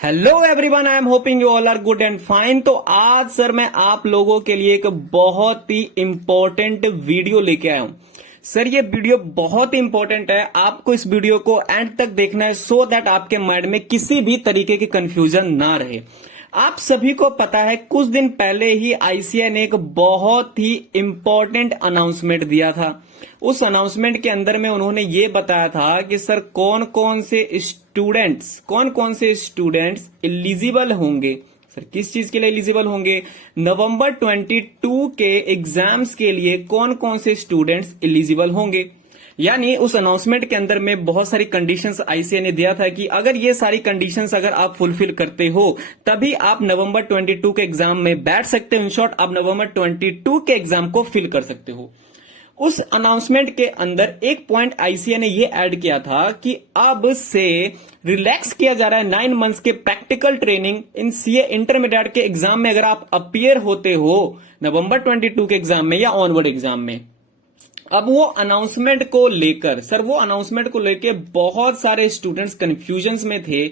Hello everyone, I am hoping you all are good and fine. तो आज sir मैं आप लोगों के लिए एक बहुत ही इंपॉर्टेंट वीडियो लेके आया हूं। सर ये वीडियो बहुत ही इंपॉर्टेंट है, आपको इस वीडियो को एंड तक देखना है सो दैट आपके माइंड में किसी भी तरीके की कंफ्यूजन ना रहे। आप सभी को पता है कुछ दिन पहले ही आईसीएआई ने एक बहुत ही इंपॉर्टेंट अनाउंसमेंट दिया था। उस अनाउंसमेंट के अंदर में उन्होंने ये बताया था कि सर कौन कौन से स्टूडेंट्स एलिजिबल होंगे। सर किस चीज के लिए एलिजिबल होंगे? नवंबर 22 के एग्जाम्स के लिए कौन कौन से स्टूडेंट्स एलिजिबल होंगे। यानी उस अनाउंसमेंट के अंदर में बहुत सारी कंडीशंस आईसीएआई ने दिया था कि अगर ये सारी कंडीशंस अगर आप फुलफिल करते हो तभी आप नवंबर 22 के एग्जाम में बैठ सकते हो। इन शॉर्ट आप नवंबर 22 के एग्जाम को फिल कर सकते हो। उस अनाउंसमेंट के अंदर एक पॉइंट आईसीएआई ने ये ऐड किया था कि अब से रिलैक्स किया जा रहा है 9 मंथ्स के practical training in CA intermediate के एग्जाम में अगर आप अपीयर होते हो नवंबर 22 के एग्जाम में या ऑनवर्ड एग्जाम में। अब वो अनाउंसमेंट को लेकर बहुत सारे स्टूडेंट्स कंफ्यूजन्स में थे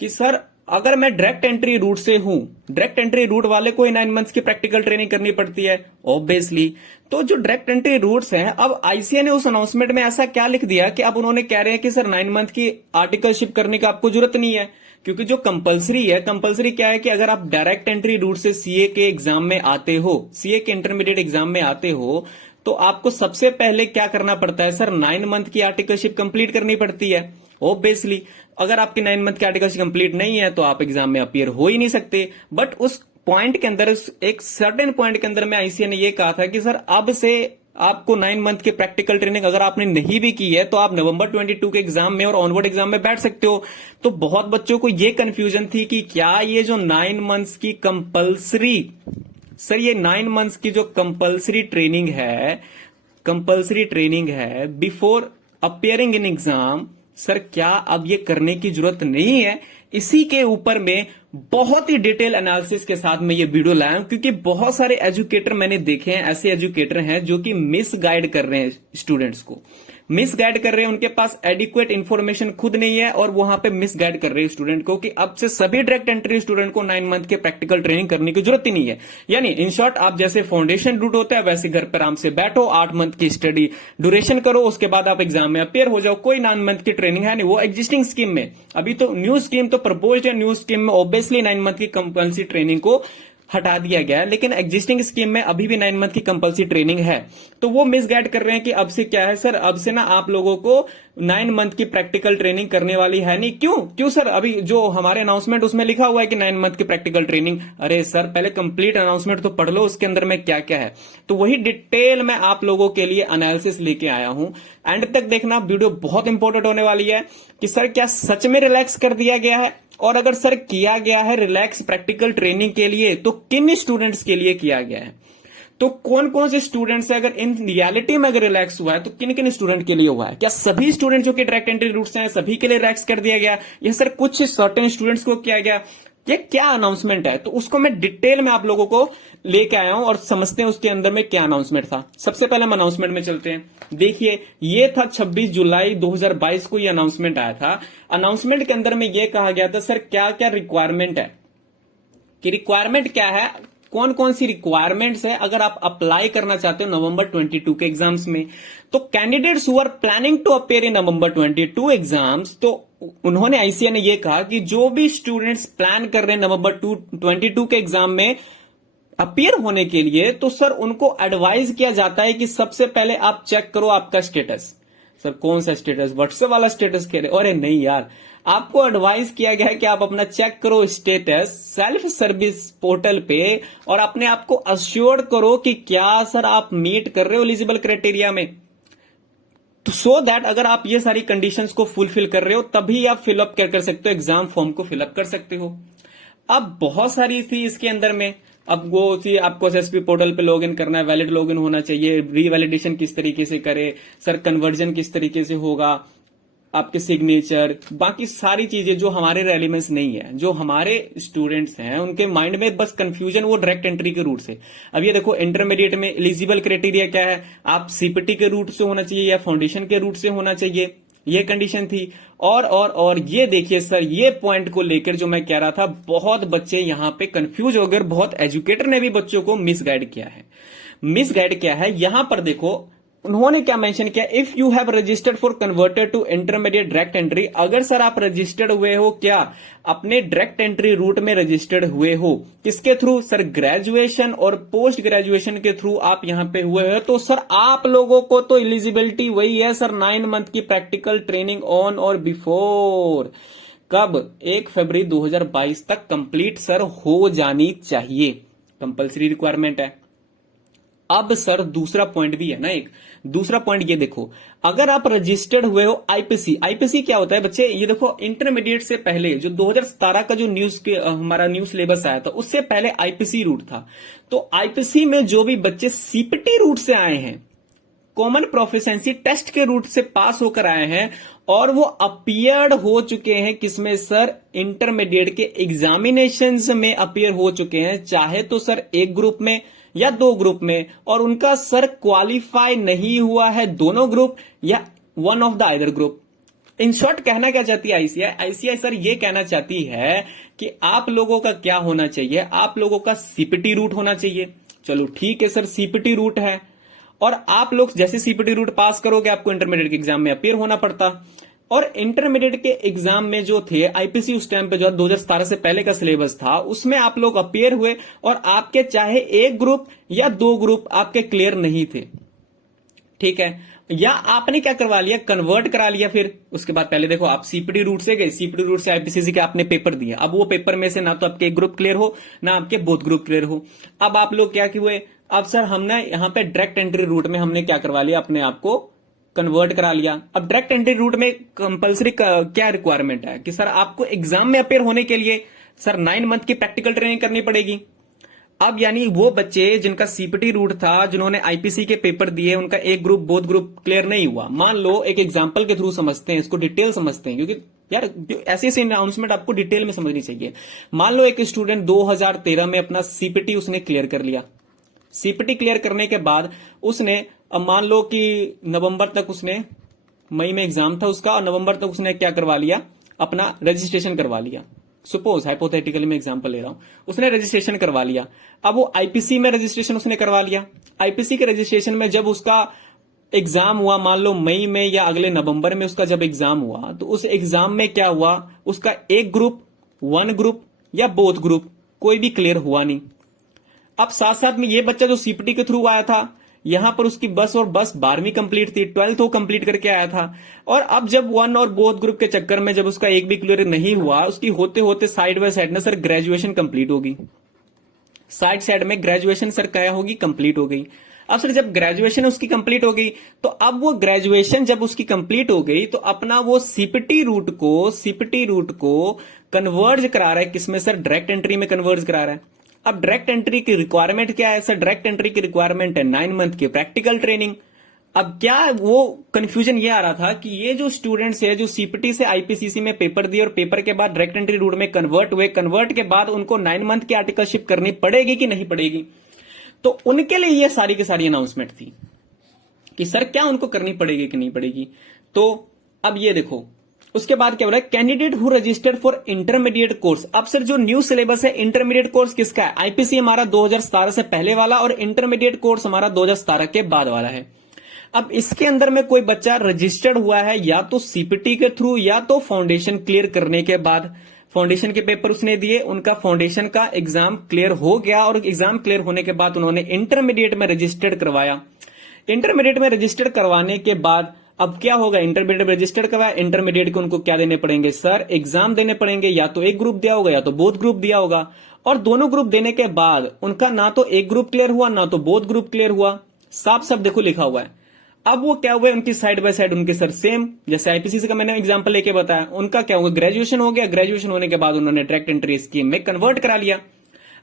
कि सर अगर मैं डायरेक्ट एंट्री रूट से हूं, डायरेक्ट एंट्री रूट वाले को ही 9 मंथ्स की प्रैक्टिकल ट्रेनिंग करनी पड़ती है ऑब्वियसली। तो जो डायरेक्ट एंट्री रूट्स हैं, अब आईसीएआई ने उस अनाउंसमेंट में ऐसा क्या लिख दिया कि अब उन्होंने कह रहे हैं कि सर 9 मंथ की आर्टिकलशिप करने का आपको जरूरत नहीं है, क्योंकि जो कंपलसरी क्या है कि अगर आप डायरेक्ट एंट्री रूट से सीए के एग्जाम में आते हो, सीए के इंटरमीडिएट एग्जाम में आते हो, तो आपको सबसे पहले क्या करना पड़ता है सर? 9 मंथ की आर्टिकलशिप कंप्लीट करनी पड़ती है ऑब्वियसली। अगर आपकी 9 मंथ की आर्टिकलशिप कंप्लीट नहीं है तो आप एग्जाम में अपीयर हो ही नहीं सकते। बट उस पॉइंट के अंदर, एक सर्टेन पॉइंट के अंदर में आईसीएआई ने यह कहा था कि सर अब से आपको 9 मंथ की प्रैक्टिकल ट्रेनिंग अगर आपने नहीं भी की है तो आप नवंबर 22 के एग्जाम में और ऑनवर्ड एग्जाम में बैठ सकते हो। तो बहुत बच्चों को यह कंफ्यूजन थी कि क्या ये जो 9 मंथ्स की कंपल्सरी, सर ये 9 मंथ्स की जो कंपल्सरी ट्रेनिंग है before appearing in exam, sir क्या अब ये करने की जरूरत नहीं है? इसी के ऊपर में बहुत ही डिटेल एनालिसिस के साथ मैं ये वीडियो लाया हूं, क्योंकि बहुत सारे एजुकेटर मैंने देखे हैं, ऐसे एजुकेटर हैं जो कि मिस गाइड कर रहे हैं स्टूडेंट्स को, उनके पास एडिक्वेट इंफॉर्मेशन खुद नहीं है और वहां पे मिस गाइड कर रहे हैं स्टूडेंट को कि अब से सभी डायरेक्ट एंट्री स्टूडेंट को 9 मंथ के प्रैक्टिकल ट्रेनिंग करने की जरूरत ही नहीं है। यानी इन शॉर्ट आप जैसे फाउंडेशन रूट होता है वैसे घर पर आराम से बैठो, 8 मंथ की स्टडी ड्यूरेशन करो, उसके बाद आप एग्जाम में अपेयर हो जाओ। कोई 9 मंथ की ट्रेनिंग है नहीं, वो एग्जिस्टिंग स्कीम में, अभी तो न्यू स्कीम तो प्रपोज्ड है, न्यू स्कीम में ऑब्वियसली 9 मंथ की कंपल्सरी ट्रेनिंग को हटा दिया गया है, लेकिन एग्जिस्टिंग स्कीम में अभी भी 9 मंथ की कंपल्सरी ट्रेनिंग है। तो वो मिस गाइड कर रहे हैं कि अब से क्या है सर, अब से ना आप लोगों को 9 मंथ की प्रैक्टिकल ट्रेनिंग करने वाली है नहीं। क्यों सर? अभी जो हमारे अनाउंसमेंट उसमें लिखा हुआ है कि 9 मंथ की प्रैक्टिकल ट्रेनिंग। अरे सर पहले कंप्लीट अनाउंसमेंट तो पढ़ लो, उसके अंदर में क्या क्या है। तो वही डिटेल में आप लोगों के लिए एनालिसिस लेके आया हूं। एंड तक देखना, वीडियो बहुत इंपॉर्टेंट होने वाली है कि सर क्या सच में रिलैक्स कर दिया गया है, और अगर सर किया गया है रिलैक्स प्रैक्टिकल ट्रेनिंग के लिए तो किन स्टूडेंट्स के लिए किया गया है, तो कौन कौन से स्टूडेंट्स है, अगर इन रियलिटी में अगर रिलैक्स हुआ है तो किन किन स्टूडेंट के लिए हुआ है। क्या सभी स्टूडेंट जो कि डायरेक्ट एंट्री रूट से हैं सभी के लिए रिलैक्स कर दिया गया, या सर कुछ सर्टेन स्टूडेंट्स को किया गया? ये क्या अनाउंसमेंट है, तो उसको मैं डिटेल में आप लोगों को लेके आया हूं और समझते हैं उसके अंदर में क्या अनाउंसमेंट था। सबसे पहले हम अनाउंसमेंट में चलते हैं। देखिए ये था 26 जुलाई 2022 को ये अनाउंसमेंट आया था। अनाउंसमेंट के अंदर में ये कहा गया था सर क्या क्या रिक्वायरमेंट है, कि रिक्वायरमेंट क्या है, कौन कौन सी रिक्वायरमेंट्स है अगर आप अप्लाई करना चाहते हो नवंबर 22 के एग्जाम्स में। तो candidates who are planning to appear in November 22 exams, तो उन्होंने आईसीएआई ने यह कहा कि जो भी स्टूडेंट्स प्लान कर रहे हैं नवंबर 22 के एग्जाम में अपियर होने के लिए, तो सर उनको एडवाइज किया जाता है कि सबसे पहले आप चेक करो आपका स्टेटस। सर कौन सा स्टेटस? व्हाट्सएप वाला स्टेटस कह रहे? अरे नहीं यार, आपको एडवाइस किया गया है कि आप अपना चेक करो स्टेटस सेल्फ सर्विस पोर्टल पे, और अपने आप को अश्योर्ड करो कि क्या सर आप मीट कर रहे हो एलिजिबल क्राइटेरिया में। तो सो दैट अगर आप ये सारी कंडीशंस को फुलफिल कर रहे हो तभी आप फिलअप कर सकते हो, एग्जाम फॉर्म को फिलअप कर सकते हो। अब बहुत सारी थी इसके अंदर में, अब वो थी आपको एसएसपी पोर्टल पे लॉगिन करना है, वैलिड लॉगिन होना चाहिए, रीवैलिडेशन किस तरीके से करे सर, कन्वर्जन किस तरीके से होगा, आपके सिग्नेचर, बाकी सारी चीजें जो हमारे रेलिवेंस नहीं है, जो हमारे स्टूडेंट्स हैं उनके माइंड में बस कंफ्यूजन वो डायरेक्ट एंट्री के रूट से। अब ये देखो इंटरमीडिएट में एलिजिबल क्राइटेरिया क्या है, आप सीपीटी के रूट से होना चाहिए या फाउंडेशन के रूट से होना चाहिए, ये कंडीशन थी। और ये देखिए सर, ये पॉइंट को लेकर जो मैं कह रहा था, बहुत बच्चे यहां पे कंफ्यूज हो गए, बहुत एजुकेटर ने भी बच्चों को मिसगाइड किया है। मिसगाइड किया है यहां पर देखो, उन्होंने क्या मेंशन किया, if you have registered for converter to intermediate direct entry, अगर सर आप रजिस्टर्ड हुए हो, क्या अपने डायरेक्ट एंट्री रूट में रजिस्टर्ड हुए हो, किसके थ्रू सर, ग्रेजुएशन और पोस्ट ग्रेजुएशन के थ्रू आप यहां पे हुए हो, तो सर आप लोगों को तो एलिजिबिलिटी वही है सर, 9 मंथ की प्रैक्टिकल ट्रेनिंग ऑन और बिफोर कब, 1 फरवरी 2022 तक कंप्लीट सर हो जानी चाहिए, कंपल्सरी रिक्वायरमेंट है। अब सर दूसरा पॉइंट भी है ना, एक दूसरा पॉइंट ये देखो, अगर आप रजिस्टर्ड हुए हो आईपीसी, आईपीसी क्या होता है बच्चे, ये देखो इंटरमीडिएट से पहले जो 2017 का जो हमारा न्यू सिलेबस आया था, उससे पहले आईपीसी रूट था। तो आईपीसी में जो भी बच्चे सीपीटी रूट से आए हैं, कॉमन प्रोफिशिएंसी टेस्ट के रूट से पास होकर आए हैं, और वो अपियर्ड हो चुके हैं किसमें सर, इंटरमीडिएट के एग्जामिनेशंस में अपियर हो चुके हैं, चाहे तो सर एक ग्रुप में या 2 ग्रुप में, और उनका सर क्वालिफाई नहीं हुआ है दोनों ग्रुप या one of the either group. In short कहना क्या चाहती है आईसीआई, आईसीआई सर ये कहना चाहती है कि आप लोगों का क्या होना चाहिए, आप लोगों का सीपीटी रूट होना चाहिए। चलो ठीक है सर, सीपीटी रूट है, और आप लोग जैसे सीपीटी रूट पास करोगे आपको इंटरमीडिएट के एग्जाम में अपियर होना पड़ता, और इंटरमीडिएट के एग्जाम में जो थे आईपीसी उस टाइम पे जो 2017 से पहले का सिलेबस था, उसमें आप लोग अपियर हुए, और आपके चाहे एक ग्रुप या 2 ग्रुप आपके क्लियर नहीं थे, ठीक है, या आपने क्या करवा लिया, कन्वर्ट करा लिया। फिर उसके बाद पहले देखो, आप सीपीटी रूट से गए, सीपीटी रूट से आईपीसीसी के आपने पेपर दिए, अब वो पेपर में से ना तो आपके एक ग्रुप क्लियर हो, ना आपके बोथ ग्रुप क्लियर हो। अब आप लोग क्या हुए, अब सर हमने यहां पे डायरेक्ट एंट्री रूट में हमने क्या करवा लिया, अपने आप को कन्वर्ट करा लिया। अब डायरेक्ट एंट्री रूट में कंपलसरी क्या रिक्वायरमेंट है कि सर आपको एग्जाम में अपेयर होने के लिए सर 9 मंथ की प्रैक्टिकल ट्रेनिंग करनी पड़ेगी। अब यानी वो बच्चे जिनका सीपीटी रूट था, जिन्होंने आईपीसी के पेपर दिए, उनका एक ग्रुप बोथ ग्रुप क्लियर नहीं हुआ, मान लो एक एग्जांपल के थ्रू समझते हैं इसको, डिटेल समझते हैं, क्योंकि यार ऐसी ऐसी अनाउंसमेंट आपको डिटेल में समझनी चाहिए। मान लो एक स्टूडेंट 2013 में अपना सीपीटी उसने क्लियर कर लिया, सीपीटी क्लियर करने के बाद उसने, अब मान लो कि नवंबर तक उसने, मई में एग्जाम था उसका, और नवंबर तक उसने क्या करवा लिया, अपना रजिस्ट्रेशन करवा लिया। सपोज हाइपोथेटिकली मैं एग्जांपल ले रहा हूं, उसने रजिस्ट्रेशन करवा लिया। अब वो आईपीसी में रजिस्ट्रेशन उसने करवा लिया, आईपीसी के रजिस्ट्रेशन में जब उसका एग्जाम हुआ, मान लो मई में या अगले नवंबर में उसका जब एग्जाम हुआ, तो उस एग्जाम में क्या हुआ, उसका एक ग्रुप, 1 ग्रुप या बोथ ग्रुप कोई भी क्लियर हुआ नहीं। अब साथ साथ में ये बच्चा जो सीपीटी के थ्रू आया था, यहां पर उसकी बस 12वीं कंप्लीट थी, 12th वो कंप्लीट करके आया था, और अब जब 1 और बोथ ग्रुप के चक्कर में जब उसका एक भी क्लियर नहीं हुआ, उसकी होते होते साइड बाय साइड ना सर ग्रेजुएशन कंप्लीट होगी, साइड साइड में ग्रेजुएशन सर क्या होगी, कंप्लीट हो गई। अब सर जब ग्रेजुएशन उसकी कंप्लीट हो गई, तो अब वो ग्रेजुएशन जब उसकी कंप्लीट हो गई, तो अपना वो सीपीटी रूट को कन्वर्ज करा रहा है किसमें सर, डायरेक्ट एंट्री में कन्वर्ज करा रहा है। अब डायरेक्ट एंट्री की रिक्वायरमेंट क्या है सर, डायरेक्ट एंट्री की रिक्वायरमेंट है 9 मंथ की प्रैक्टिकल ट्रेनिंग। अब क्या वो कंफ्यूजन ये आ रहा था कि ये जो स्टूडेंट्स है जो सीपीटी से आईपीसीसी में पेपर दिए और पेपर के बाद डायरेक्ट एंट्री रूट में कन्वर्ट हुए, कन्वर्ट के बाद उनको 9 मंथ की आर्टिकलशिप करनी पड़ेगी कि नहीं पड़ेगी, तो उनके लिए ये सारी की सारी अनाउंसमेंट थी कि सर क्या उनको करनी पड़ेगी कि नहीं पड़ेगी। तो अब ये देखो, उसके बाद क्या बोला, candidate who registered for intermediate course. अब सर जो न्यू सिलेबस है इंटरमीडिएट कोर्स किसका है, आईपीसी हमारा 2017 से पहले वाला, और इंटरमीडिएट कोर्स हमारा 2017 के बाद वाला है। अब इसके अंदर में कोई बच्चा रजिस्टर्ड हुआ है या तो सीपीटी के थ्रू या तो फाउंडेशन क्लियर करने के बाद, फाउंडेशन के पेपर उसने दिए, उनका फाउंडेशन का एग्जाम क्लियर हो गया, और एग्जाम क्लियर होने के बाद उन्होंने इंटरमीडिएट में रजिस्टर्ड करवाया। इंटरमीडिएट में रजिस्टर्ड करवाने के बाद अब क्या होगा, इंटरमीडिएट रजिस्टर्ड करवाया, इंटरमीडिएट को उनको क्या देने पड़ेंगे सर, एग्जाम देने पड़ेंगे, या तो एक ग्रुप दिया होगा या तो बोथ ग्रुप दिया होगा, और दोनों ग्रुप देने के बाद उनका ना तो एक ग्रुप क्लियर हुआ ना तो बोथ ग्रुप क्लियर हुआ, साफ साफ देखो लिखा हुआ है। अब वो क्या हुआ, उनकी साइड बाय साइड उनके सर सेम, जैसे आईपीसीसी का मैंने एग्जांपल लेके बताया, उनका क्या हुआ, ग्रेजुएशन हो गया, ग्रेजुएशन होने के बाद उन्होंने डायरेक्ट एंट्री स्कीम में कन्वर्ट करा लिया।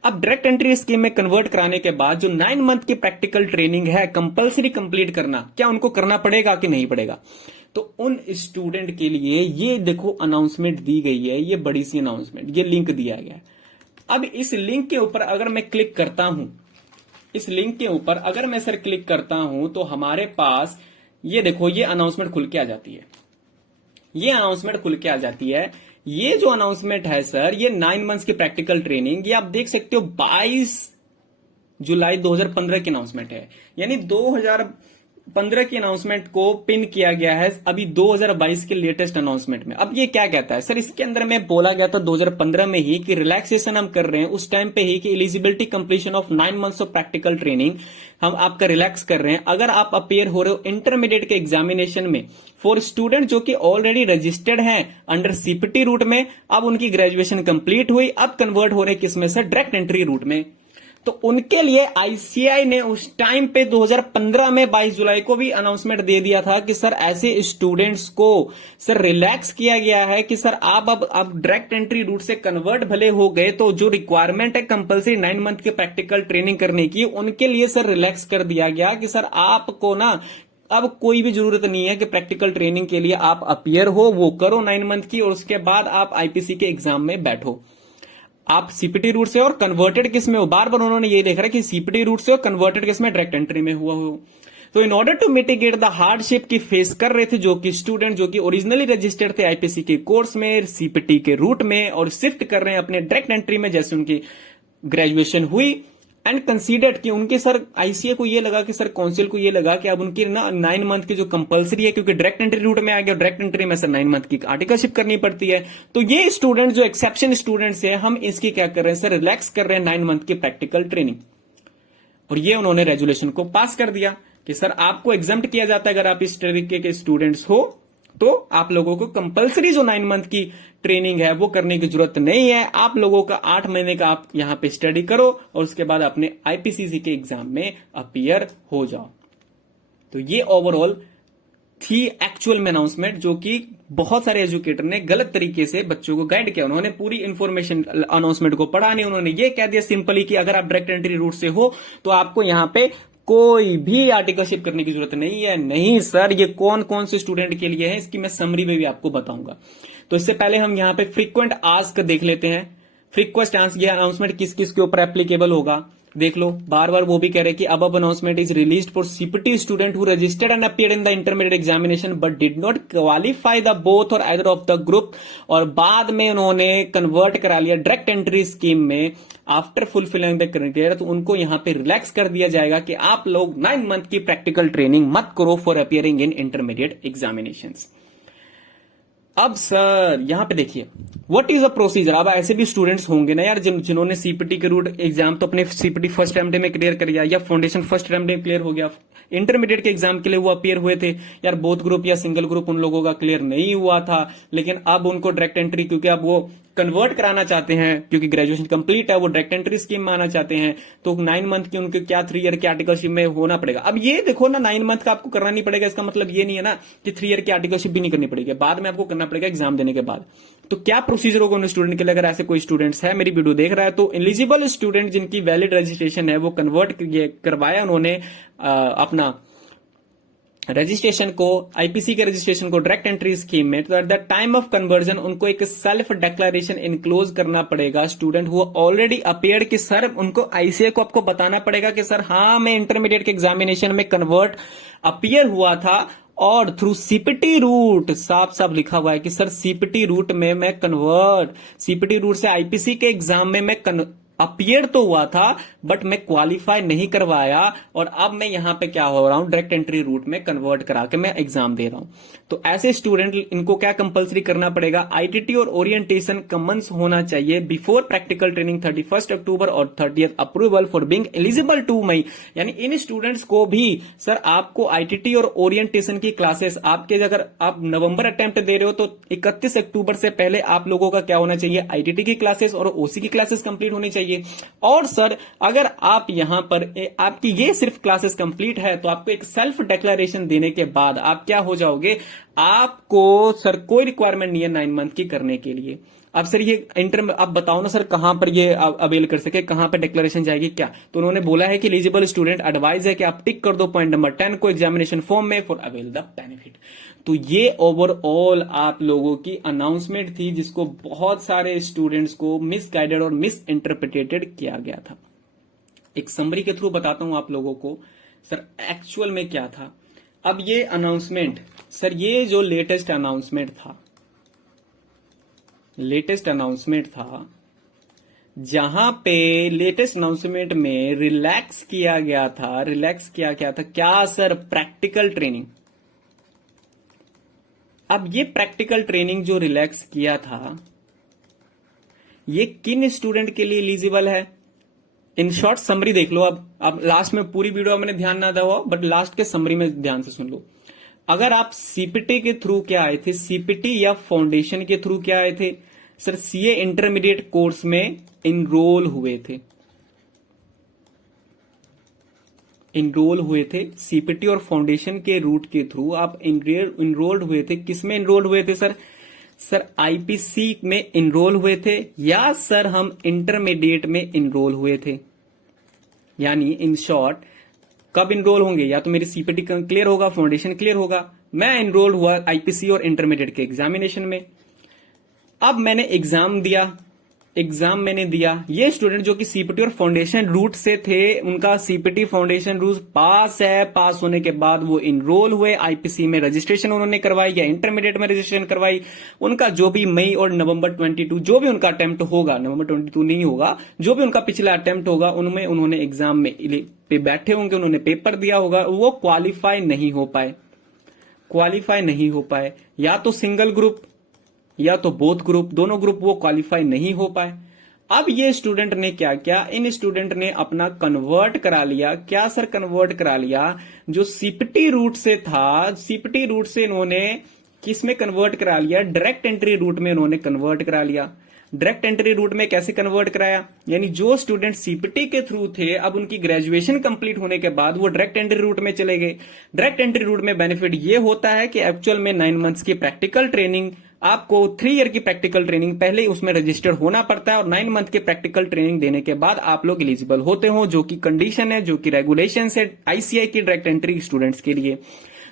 अब डायरेक्ट एंट्री स्कीम में कन्वर्ट कराने के बाद जो 9 मंथ की प्रैक्टिकल ट्रेनिंग है कंपलसरी कंप्लीट करना, क्या उनको करना पड़ेगा कि नहीं पड़ेगा, तो उन स्टूडेंट के लिए ये देखो अनाउंसमेंट दी गई है, ये बड़ी सी अनाउंसमेंट, ये लिंक दिया गया है। अब इस लिंक के ऊपर अगर मैं क्लिक करता हूं, इस लिंक के ऊपर अगर मैं सर क्लिक करता हूं, तो हमारे पास ये देखो ये अनाउंसमेंट खुल के आ जाती है। ये अनाउंसमेंट खुल के आ जाती है। ये जो अनाउंसमेंट है सर, ये 9 मंथ्स की प्रैक्टिकल ट्रेनिंग, ये आप देख सकते हो 22 जुलाई 2015 की अनाउंसमेंट है। यानी 2015 की अनाउंसमेंट को पिन किया गया है अभी 2022 के लेटेस्ट अनाउंसमेंट में। अब ये क्या कहता है सर, इसके अंदर में बोला गया था 2015 में ही कि रिलैक्सेशन हम कर रहे हैं उस टाइम पे ही कि eligibility completion of 9 months of practical training हम आपका रिलैक्स कर रहे हैं अगर आप अपेयर हो रहे हो इंटरमीडिएट के एग्जामिनेशन में फॉर स्टूडेंट जो कि ऑलरेडी रजिस्टर्ड हैं अंडर सीपीटी रूट में। अब उनकी ग्रेजुएशन कंप्लीट हुई, अब कन्वर्ट हो रहे किसमें सर, डायरेक्ट एंट्री रूट में। तो उनके लिए आईसीएआई ने उस टाइम पे 2015 में 22 जुलाई को भी अनाउंसमेंट दे दिया था कि सर ऐसे स्टूडेंट्स को सर रिलैक्स किया गया है कि सर आप अब डायरेक्ट एंट्री रूट से कन्वर्ट भले हो गए तो जो रिक्वायरमेंट है कंपलसरी 9 मंथ के प्रैक्टिकल ट्रेनिंग करने की, उनके लिए सर रिलैक्स कर दिया गया कि सर आपको ना अब कोई भी जरूरत नहीं है कि प्रैक्टिकल ट्रेनिंग के लिए आप अपियर हो, वो करो 9 मंथ की और उसके बाद आप आईपीसी के एग्जाम में बैठो। आप सीपीटी रूट से और कन्वर्टेड किस में हो, बार बार उन्होंने ये देखा है कि सीपीटी रूट से और कन्वर्टेड किस में, डायरेक्ट एंट्री में हुआ हो। तो in order to mitigate the hardship की फेस कर रहे थे जो कि स्टूडेंट जो कि ओरिजिनली रजिस्टर्ड थे आईपीसी के कोर्स में सीपीटी के रूट में और शिफ्ट कर रहे हैं अपने डायरेक्ट एंट्री में जैसे उनकी ग्रेजुएशन हुई एंड कंसीडर्ड कि उनके सर आईसीए को ये लगा कि सर काउंसिल को ये लगा कि अब उनकी ना 9 मंथ की जो कंपलसरी है क्योंकि डायरेक्ट एंट्री रूट में आ गया, डायरेक्ट एंट्री में सर 9 मंथ की आर्टिकलशिप करनी पड़ती है। तो ये स्टूडेंट जो एक्सेप्शन स्टूडेंट्स है हम इसकी क्या कर रहे हैं सर, रिलैक्स कर रहे हैं 9 मंथ की प्रैक्टिकल ट्रेनिंग। और ये उन्होंने रेजुलेशन को पास कर दिया कि सर आपको एग्जम्प्ट किया जाता है अगर आप इस तरीके के स्टूडेंट्स हो तो आप लोगों को कंपलसरी जो 9 मंथ की ट्रेनिंग है वो करने की जरूरत नहीं है। आप लोगों का 8 महीने का आप यहां पे स्टडी करो और उसके बाद अपने आईपीसीसी के एग्जाम में अपीयर हो जाओ। तो ये ओवरऑल थी एक्चुअल में अनाउंसमेंट जो कि बहुत सारे एजुकेटर ने गलत तरीके से बच्चों को गाइड किया। उन्होंने पूरी इंफॉर्मेशन अनाउंसमेंट को पढ़ा नहीं, उन्होंने ये कह दिया सिंपली कि अगर आप डायरेक्ट एंट्री रूट से हो तो आपको यहां पे कोई भी आर्टिकलशिप करने की जरूरत नहीं है। नहीं सर, ये कौन कौन से स्टूडेंट के लिए है इसकी मैं समरी में भी आपको बताऊंगा। तो इससे पहले हम यहां पे फ्रीक्वेंट आस्क देख लेते हैं। फ्रीक्वेंट आस्क ये अनाउंसमेंट किस किस के ऊपर एप्लीकेबल होगा देख लो। बार बार वो भी कह रहे कि अब announcement is released for CPT student who registered and appeared in the intermediate examination but did not qualify the both और आइदर ऑफ द ग्रुप। और बाद में उन्होंने कन्वर्ट करा लिया डायरेक्ट एंट्री स्कीम में आफ्टर फुलफिलिंग द क्राइटेरिया। तो उनको यहां पे रिलैक्स कर दिया जाएगा कि आप लोग 9 मंथ की प्रैक्टिकल ट्रेनिंग मत करो for appearing in intermediate examinations. अब सर यहां पे देखिए व्हाट इज द प्रोसीजर। अब ऐसे भी स्टूडेंट्स होंगे ना यार जिन्होंने सीपीटी के रूट एग्जाम तो अपने सीपीटी फर्स्ट अटेम्प्ट में क्लियर कर लिया या फाउंडेशन फर्स्ट अटेम्प्ट में क्लियर हो गया, इंटरमीडिएट के एग्जाम के लिए वो अपीयर हुए थे यार, बोथ ग्रुप या सिंगल ग्रुप उन लोगों का क्लियर नहीं हुआ था लेकिन अब उनको डायरेक्ट एंट्री क्योंकि अब वो कन्वर्ट कराना चाहते हैं क्योंकि ग्रेजुएशन कंप्लीट है, वो डायरेक्ट एंट्री स्कीम में आना चाहते हैं तो 9 मंथ की उनके क्या 3 ईयर के आर्टिकलशिप में होना पड़ेगा। अब ये देखो ना 9 मंथ का आपको करना नहीं पड़ेगा, इसका मतलब ये नहीं है ना कि 3 ईयर की आर्टिकलशिप भी नहीं करनी पड़ेगी, बाद में आपको करना पड़ेगा एग्जाम देने के बाद। तो क्या प्रोसीजर होगा उन स्टूडेंट के लिए अगर ऐसे कोई स्टूडेंट्स है मेरी वीडियो देख रहा है तो एलिजिबल स्टूडेंट जिनकी वैलिड रजिस्ट्रेशन है वो कन्वर्ट करवाया उन्होंने अपना रजिस्ट्रेशन को आईपीसी के रजिस्ट्रेशन को डायरेक्ट एंट्री स्कीम में, तो at the time of conversion उनको एक सेल्फ डिक्लेरेशन इनक्लोज करना पड़ेगा स्टूडेंट हु ऑलरेडी अपीयर्ड कि सर उनको आईसीए को आपको बताना पड़ेगा कि सर हाँ मैं इंटरमीडिएट के एग्जामिनेशन में कन्वर्ट अपीयर हुआ था और थ्रू सीपीटी रूट साफ साफ लिखा हुआ है कि सर सीपीटी रूट में मैं कन्वर्ट, सीपीटी रूट से आईपीसी के एग्जाम में मैं अपीयर तो हुआ था बट मैं क्वालिफाई नहीं करवाया और अब मैं यहां पे क्या हो रहा हूं डायरेक्ट एंट्री रूट में कन्वर्ट करा के मैं एग्जाम दे रहा हूं। तो ऐसे स्टूडेंट इनको क्या कंपलसरी करना पड़ेगा, आईटीटी और ओरिएंटेशन कमेंस होना चाहिए बिफोर प्रैक्टिकल ट्रेनिंग 31 अक्टूबर और 30th approval for being eligible 2 मई। यानी इन स्टूडेंट्स को भी सर आपको आईटीटी और ओरिएंटेशन की क्लासेस आपके अगर आप नवंबर अटेम्प्ट दे रहे हो तो 31 अक्टूबर से पहले आप लोगों का क्या होना चाहिए, आईटीटी की क्लासेस और ओसी की क्लासेस कंप्लीट होनी चाहिए। और सर अगर आप यहां पर आपकी ये सिर्फ क्लासेस कंप्लीट है तो आपको एक सेल्फ डिक्लेरेशन देने के बाद आप क्या हो जाओगे, आपको सर कोई रिक्वायरमेंट नहीं है 9 मंथ की करने के लिए। अब सर ये आप बताओ ना सर कहां पर ये अवेल कर सके, कहां पर डिक्लेरेशन जाएगी क्या। तो उन्होंने बोला है कि एलिजिबल स्टूडेंट एडवाइज है कि आप टिक कर दो पॉइंट नंबर 10 को एग्जामिनेशन फॉर्म में फॉर अवेल द बेनिफिट। तो ये ओवरऑल आप लोगों की अनाउंसमेंट थी जिसको बहुत सारे स्टूडेंट्स को मिसगाइडेड और मिस इंटरप्रिटेटेड किया गया था। एक समरी के थ्रू बताता हूं आप लोगों को सर एक्चुअल में क्या था। अब ये अनाउंसमेंट सर ये जो लेटेस्ट अनाउंसमेंट था लेटेस्ट अनाउंसमेंट था, जहां पे लेटेस्ट अनाउंसमेंट में रिलैक्स किया गया था क्या सर? Practical training. अब ये प्रैक्टिकल ट्रेनिंग जो रिलैक्स किया था, ये किन स्टूडेंट के लिए एलिजिबल है? इन शॉर्ट समरी देख लो। अब लास्ट में पूरी वीडियो मैंने ध्यान ना दो, बट लास्ट के समरी में ध्यान से सुन लो। अगर आप सीपीटी के थ्रू क्या आए थे, सीपीटी या फाउंडेशन के थ्रू क्या आए थे? सर सीए इंटरमीडिएट कोर्स में इनरोल हुए थे, सीपीटी और फाउंडेशन के रूट के थ्रू आप इनरोल्ड हुए थे। किसमें इनरोल्ड हुए थे सर? सर आईपीसी में इनरोल हुए थे, या सर हम इंटरमीडिएट में इनरोल हुए थे? यानी इन शॉर्ट कब इनरोल होंगे? या तो मेरी सीपीटी क्लियर होगा, फाउंडेशन क्लियर होगा, मैं इनरोल हुआ आईपीसी और इंटरमीडिएट के एग्जामिनेशन में। अब मैंने एग्जाम मैंने दिया। ये स्टूडेंट जो कि सीपीटी और फाउंडेशन रूट से थे, उनका सीपीटी फाउंडेशन रूट पास है। पास होने के बाद वो इनरोल हुए, आईपीसी में रजिस्ट्रेशन उन्होंने करवाई या इंटरमीडिएट में रजिस्ट्रेशन करवाई। उनका जो भी मई और नवंबर 22 जो भी उनका अटेम्प्ट होगा, नवंबर 22 नहीं होगा, जो भी उनका पिछला अटेम्प्ट होगा, उनमें उन्होंने एग्जाम में पे बैठे होंगे, उन्होंने पेपर दिया होगा, वो क्वालिफाई नहीं हो पाए। या तो सिंगल ग्रुप या तो बोथ ग्रुप, दोनों ग्रुप वो क्वालिफाई नहीं हो पाए। अब ये स्टूडेंट ने क्या किया? इन स्टूडेंट ने अपना कन्वर्ट करा लिया। क्या सर कन्वर्ट करा लिया? जो सीपीटी रूट से था, सीपीटी रूट से इन्होंने किस में कन्वर्ट करा लिया? डायरेक्ट एंट्री रूट में इन्होंने कन्वर्ट करा लिया। डायरेक्ट एंट्री रूट में कैसे कन्वर्ट कराया? यानी जो स्टूडेंट सीपीटी के थ्रू थे, अब उनकी ग्रेजुएशन कंप्लीट होने के बाद वो डायरेक्ट एंट्री रूट में चले गए। डायरेक्ट एंट्री रूट में बेनिफिट ये होता है कि एक्चुअल में 9 मंथ्स की प्रैक्टिकल ट्रेनिंग, आपको 3 ईयर की प्रैक्टिकल ट्रेनिंग पहले ही उसमें रजिस्टर्ड होना पड़ता है, और 9 मंथ की प्रैक्टिकल ट्रेनिंग देने के बाद आप लोग एलिजिबल होते हो, जो कि कंडीशन है, जो कि रेगुलेशन है आईसीआई की डायरेक्ट एंट्री स्टूडेंट्स के लिए।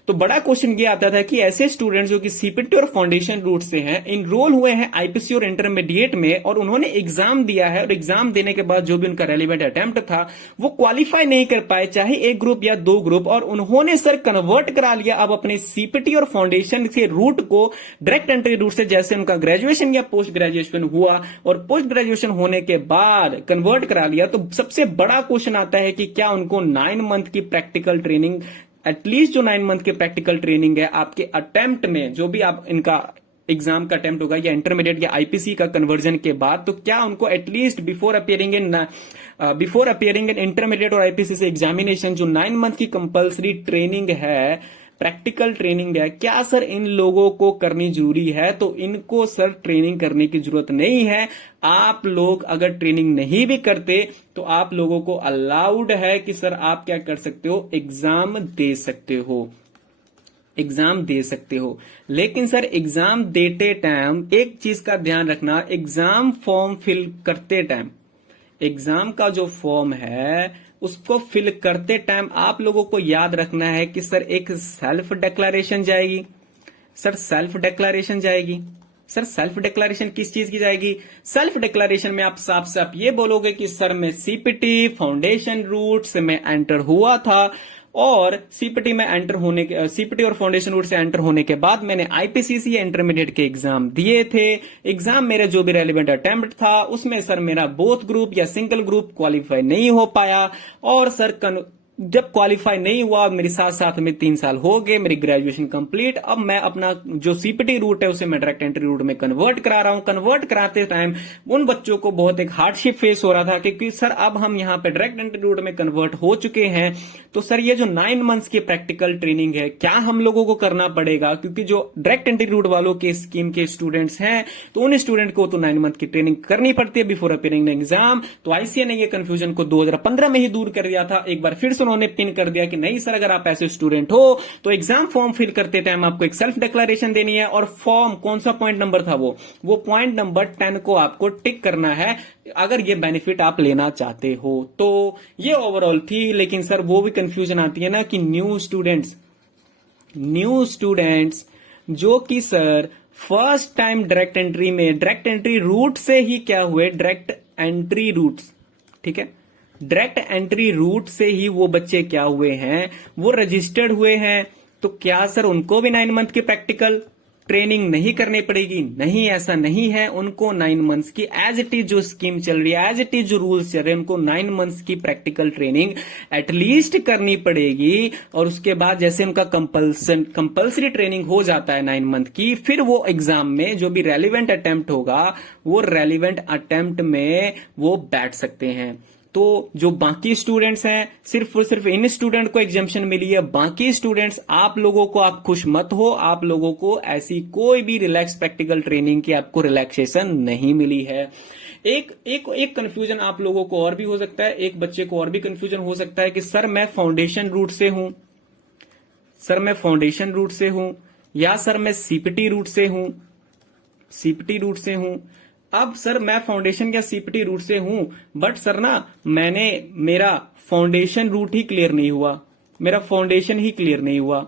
तो बड़ा क्वेश्चन ये आता था कि ऐसे स्टूडेंट्स जो कि सीपीटी और फाउंडेशन रूट से हैं, इनरोल हुए हैं आईपीसी और इंटरमीडिएट में, और उन्होंने एग्जाम दिया है, और एग्जाम देने के बाद जो भी उनका रेलिवेंट अटेम्प्ट था वो क्वालिफाई नहीं कर पाए, चाहे एक ग्रुप या 2 ग्रुप, और उन्होंने सर कन्वर्ट करा लिया अब अपने सीपीटी और फाउंडेशन के रूट को डायरेक्ट एंट्री रूट से। जैसे उनका ग्रेजुएशन या पोस्ट ग्रेजुएशन हुआ, और पोस्ट ग्रेजुएशन होने के बाद कन्वर्ट करा लिया, तो सबसे बड़ा क्वेश्चन आता है कि क्या उनको 9 मंथ की प्रैक्टिकल ट्रेनिंग, एटलीस्ट जो 9 मंथ की प्रैक्टिकल ट्रेनिंग है आपके अटेम्प्ट में, जो भी आप इनका एग्जाम का अटेम्प्ट होगा या इंटरमीडिएट या आईपीसी का कन्वर्जन के बाद, तो क्या उनको at least before appearing in intermediate और आईपीसी से एग्जामिनेशन, जो 9 मंथ की कंपलसरी ट्रेनिंग है, प्रैक्टिकल ट्रेनिंग है, क्या सर इन लोगों को करनी जरूरी है? तो इनको सर ट्रेनिंग करने की जरूरत नहीं है। आप लोग अगर ट्रेनिंग नहीं भी करते तो आप लोगों को अलाउड है कि सर आप क्या कर सकते हो? एग्जाम दे सकते हो। लेकिन सर एग्जाम देते टाइम एक चीज का ध्यान रखना, एग्जाम फॉर्म फिल करते टाइम, एग्जाम का जो फॉर्म है उसको फिल करते टाइम आप लोगों को याद रखना है कि सर एक सेल्फ डिक्लेरेशन जाएगी। सर सेल्फ डिक्लेरेशन किस चीज की जाएगी? सेल्फ डिक्लेरेशन में आप साफ ये बोलोगे कि सर मैं सीपीटी फाउंडेशन रूट से मैं एंटर हुआ था, और सीपीटी और फाउंडेशन रूट से एंटर होने के बाद मैंने आईपीसीसी या इंटरमीडिएट के एग्जाम दिए थे। एग्जाम मेरे जो भी रेलिवेंट अटेम्प्ट था उसमें सर मेरा बोथ ग्रुप या सिंगल ग्रुप क्वालिफाई नहीं हो पाया, और सर जब क्वालिफाई नहीं हुआ, मेरे साथ में 3 साल हो गए, मेरी ग्रेजुएशन कंप्लीट। अब मैं अपना जो सीपीटी रूट है उसे मैं डायरेक्ट एंट्री रूट में कन्वर्ट करा रहा हूं। कन्वर्ट कराते टाइम उन बच्चों को बहुत एक हार्डशिप फेस हो रहा था, क्योंकि सर अब हम यहां पे डायरेक्ट एंट्री रूट में कन्वर्ट हो चुके हैं, तो सर ये जो 9 मंथ्स की प्रैक्टिकल ट्रेनिंग है क्या हम लोगों को करना पड़ेगा? क्योंकि जो डायरेक्ट एंट्री रूट वालों के स्कीम के स्टूडेंट्स हैं, तो उन स्टूडेंट को तो 9 मंथ की ट्रेनिंग करनी पड़ती है बिफोर अपियरिंग एग्जाम। तो आईसीए ने ये कंफ्यूजन को 2015 में ही दूर कर दिया था। एक बार फिर से उन्होंने पिन कर दिया कि नहीं सर, अगर आप ऐसे स्टूडेंट हो तो एग्जाम फॉर्म फिल करते टाइम आपको एक सेल्फ डिक्लेरेशन देनी है, और फॉर्म कौन सा पॉइंट नंबर था वो पॉइंट नंबर 10 को आपको टिक करना है अगर ये बेनिफिट आप लेना चाहते हो। तो ये ओवरऑल थी। लेकिन सर वो भी कंफ्यूजन आती है ना कि न्यू स्टूडेंट्स जो कि sir first time direct entry route से ही क्या हुए, डायरेक्ट एंट्री रूट्स, ठीक है, डायरेक्ट एंट्री रूट से ही वो बच्चे क्या हुए हैं, वो रजिस्टर्ड हुए हैं। तो क्या सर उनको भी 9 मंथ की प्रैक्टिकल ट्रेनिंग नहीं करनी पड़ेगी, नहीं, ऐसा नहीं है। उनको 9 मंथ्स की एज इट इज जो स्कीम चल रही है, एज इट इज जो रूल्स चल रहे हैं, उनको 9 मंथ्स की प्रैक्टिकल ट्रेनिंग एटलीस्ट करनी पड़ेगी। और उसके बाद जैसे उनका कंपल्सरी ट्रेनिंग हो जाता है 9 मंथ की, फिर वो एग्जाम में जो भी रेलिवेंट अटेम्प्ट होगा, वो रेलिवेंट अटेम्प्ट में वो बैठ सकते हैं। तो जो बाकी स्टूडेंट्स हैं, सिर्फ और सिर्फ इन स्टूडेंट को एग्जाम्शन मिली है। बाकी स्टूडेंट्स, आप लोगों को, आप खुश मत हो, आप लोगों को ऐसी कोई भी रिलैक्स प्रैक्टिकल ट्रेनिंग की आपको रिलैक्सेशन नहीं मिली है। एक कंफ्यूजन आप लोगों को और भी हो सकता है, एक बच्चे को और भी कंफ्यूजन हो सकता है कि सर मैं फाउंडेशन रूट से हूं, सर मैं फाउंडेशन रूट से हूं, या सर मैं सीपीटी रूट से हूं, सीपीटी रूट से हूं। अब सर मैं फाउंडेशन या सीपीटी रूट से हूं, बट सर ना मेरा फाउंडेशन रूट ही क्लियर नहीं हुआ, मेरा फाउंडेशन ही क्लियर नहीं हुआ,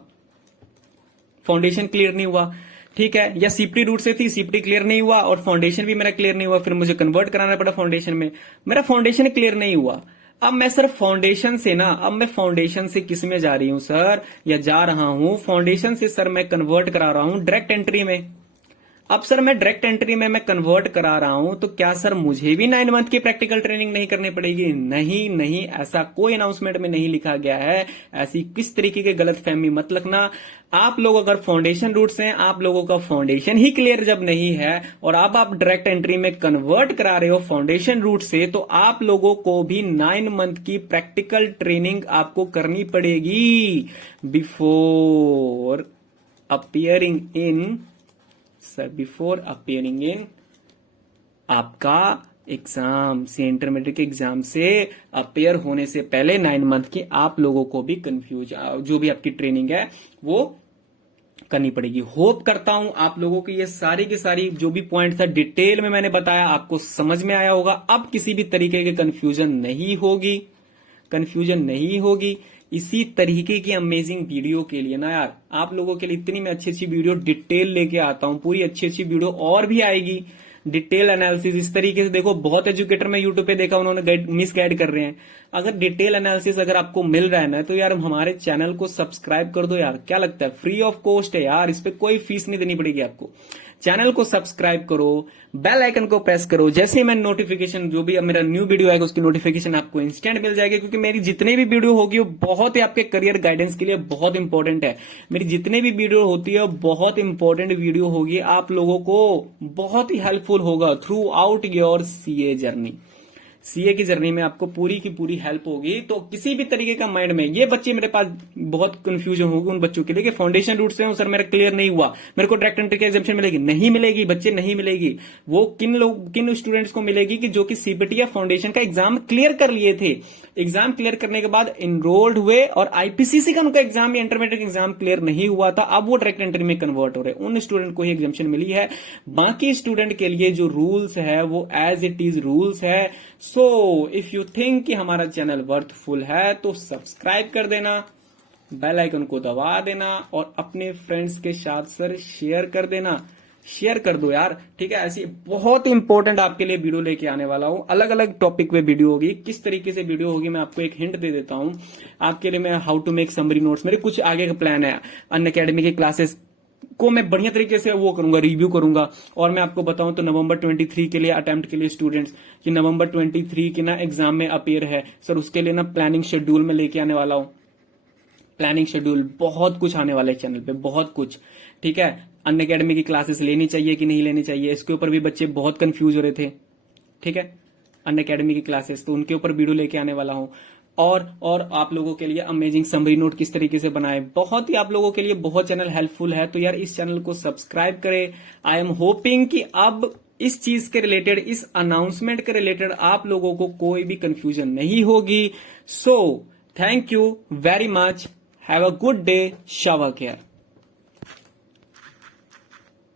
फाउंडेशन क्लियर नहीं हुआ, ठीक है। या सीपीटी रूट से थी, सीपीटी क्लियर नहीं हुआ और फाउंडेशन भी मेरा क्लियर नहीं हुआ, फिर मुझे कन्वर्ट कराना पड़ा फाउंडेशन में, मेरा फाउंडेशन क्लियर नहीं हुआ। अब मैं सर फाउंडेशन से ना, अब मैं फाउंडेशन से किस में जा रही हूं सर, या जा रहा हूं फाउंडेशन से सर मैं कन्वर्ट करा रहा हूं डायरेक्ट एंट्री में। अब सर मैं डायरेक्ट एंट्री में मैं कन्वर्ट करा रहा हूं, तो क्या सर मुझे भी 9 मंथ की प्रैक्टिकल ट्रेनिंग नहीं करनी पड़ेगी? नहीं नहीं, ऐसा कोई अनाउंसमेंट में नहीं लिखा गया है। ऐसी किस तरीके की गलतफहमी मत रखना। आप लोग अगर फाउंडेशन रूट से हैं, आप लोगों का फाउंडेशन ही क्लियर जब नहीं है और अब आप डायरेक्ट एंट्री में कन्वर्ट करा रहे हो फाउंडेशन रूट से, तो आप लोगों को भी 9 मंथ की प्रैक्टिकल ट्रेनिंग आपको करनी पड़ेगी बिफोर अपियरिंग इन आपका एग्जाम से, इंटरमीडिएट के एग्जाम से अपेयर होने से पहले 9 मंथ की आप लोगों को भी जो भी आपकी ट्रेनिंग है वो करनी पड़ेगी। होप करता हूं आप लोगों की ये सारी की सारी जो भी पॉइंट था डिटेल में मैंने बताया, आपको समझ में आया होगा। अब किसी भी तरीके की कंफ्यूजन नहीं होगी, कंफ्यूजन नहीं होगी। इसी तरीके की अमेजिंग वीडियो के लिए ना यार, आप लोगों के लिए इतनी मैं अच्छी अच्छी वीडियो डिटेल लेके आता हूं, पूरी अच्छी अच्छी वीडियो और भी आएगी, डिटेल एनालिसिस इस तरीके से। देखो बहुत एजुकेटर मैं यूट्यूब पे देखा, उन्होंने मिस गाइड कर रहे हैं। अगर डिटेल एनालिसिस अगर आपको मिल रहा है ना, तो यार हमारे चैनल को सब्सक्राइब कर दो यार। क्या लगता है, फ्री ऑफ कॉस्ट है यार, इस पे कोई फीस नहीं देनी पड़ेगी आपको। चैनल को सब्सक्राइब करो, बेल आइकन को प्रेस करो, जैसे ही मैं नोटिफिकेशन, जो भी मेरा न्यू वीडियो आएगा उसकी नोटिफिकेशन आपको इंस्टेंट मिल जाएगी। क्योंकि मेरी जितनी भी वीडियो होगी वो बहुत ही आपके करियर गाइडेंस के लिए बहुत इंपॉर्टेंट है। मेरी जितनी भी वीडियो होती है बहुत इंपॉर्टेंट वीडियो होगी, आप लोगों को बहुत ही हेल्पफुल होगा through out your CA journey. CA की जर्नी में आपको पूरी की पूरी हेल्प होगी। तो किसी भी तरीके का माइंड में, ये बच्चे मेरे पास बहुत कंफ्यूजन होगी उन बच्चों के लिए कि फाउंडेशन रूट से हूं सर, मेरा क्लियर नहीं हुआ, मेरे को डायरेक्ट एंट्री की एग्जामिशन मिलेगी? नहीं मिलेगी बच्चे, नहीं मिलेगी। वो किन स्टूडेंट्स को मिलेगी कि जो कि सीपीटी या फाउंडेशन का एग्जाम क्लियर कर लिए थे, एग्जाम क्लियर करने के बाद एनरोल्ड हुए और आईपीसीसी का उनका एग्जाम या इंटरमीडिएट एग्जाम क्लियर नहीं हुआ था, अब वो डायरेक्ट एंट्री में कन्वर्ट हो रहे, उन स्टूडेंट को ही एग्जामिशन मिली है। बाकी स्टूडेंट के लिए जो रूल्स है वो एज इट इज रूल्स है। सो इफ यू थिंक कि हमारा चैनल वर्थफुल है तो सब्सक्राइब कर देना, बेल आइकन को दबा देना और अपने फ्रेंड्स के साथ सर शेयर कर देना, शेयर कर दो यार, ठीक है। ऐसी बहुत इंपॉर्टेंट आपके लिए वीडियो लेके आने वाला हूं, अलग अलग टॉपिक पे वीडियो होगी। किस तरीके से वीडियो होगी मैं आपको एक हिंट दे देता हूं आपके लिए। मैं how to make summary notes, मेरे कुछ आगे का प्लान है। अनअकैडमी की क्लासेस को मैं बढ़िया तरीके से वो करूंगा, रिव्यू करूंगा। और मैं आपको बताऊं तो नवंबर 23 के लिए अटेम्प्ट के लिए स्टूडेंट्स कि नवंबर 23 के ना एग्जाम में अपेयर है सर, उसके लिए ना प्लानिंग शेड्यूल में लेके आने वाला हूं। प्लानिंग शेड्यूल बहुत कुछ आने वाला है चैनल पे, बहुत कुछ, ठीक है। अनअकैडमी की क्लासेस लेनी चाहिए कि नहीं लेनी चाहिए, इसके ऊपर भी बच्चे बहुत कंफ्यूज हो रहे थे, ठीक है। अनअकैडमी की क्लासेस, तो उनके ऊपर वीडियो लेके आने वाला हूं। और आप लोगों के लिए अमेजिंग समरी नोट किस तरीके से बनाए, बहुत ही आप लोगों के लिए बहुत चैनल हेल्पफुल है। तो यार इस चैनल को सब्सक्राइब करें। आई एम होपिंग कि अब इस चीज के रिलेटेड, इस अनाउंसमेंट के रिलेटेड आप लोगों को कोई भी कंफ्यूजन नहीं होगी। So thank you very much, have a good day, शवा केयर।